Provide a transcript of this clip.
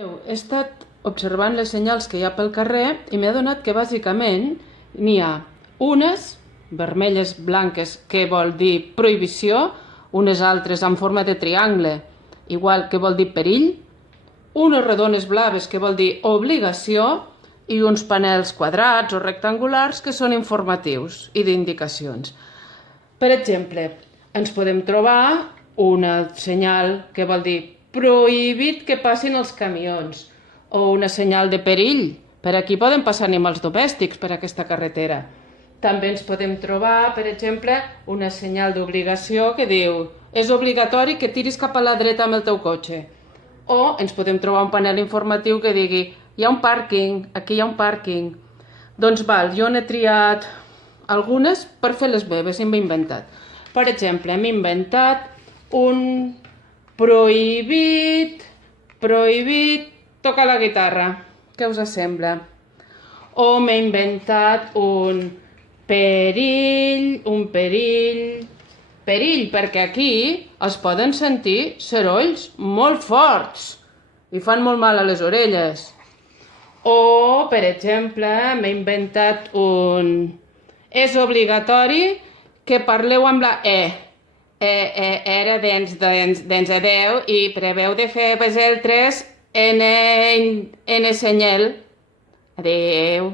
He estat observant les senyals que hi ha pel carrer i m'he adonat que bàsicament n'hi ha unes vermelles, blanques, que vol dir prohibició, unes altres en forma de triangle, igual que vol dir perill, unes redones blaves que vol dir obligació i uns panels quadrats o rectangulars que són informatius i d'indicacions. Per exemple, ens podem trobar una senyal que vol dir prohibit que passin els camions o una senyal de perill. Per aquí poden passar animals domèstics per aquesta carretera. També ens podem trobar, per exemple, una senyal d'obligació que diu és obligatori que tiris cap a la dreta amb el teu cotxe. O ens podem trobar un panel informatiu que digui hi ha un pàrquing, aquí hi ha un pàrquing. Doncs val, jo n'he triat algunes per fer les meves i m'he inventat. Per exemple, m'he inventat un prohibit tocar la guitarra. Què us sembla? O m'he inventat un perill, perquè aquí es poden sentir sorolls molt forts i fan molt mal a les orelles. O, per exemple, m'he inventat un és obligatori que parleu amb la E. Era dents a 10 i preveu de fer vosaltres en senyal. Adeu.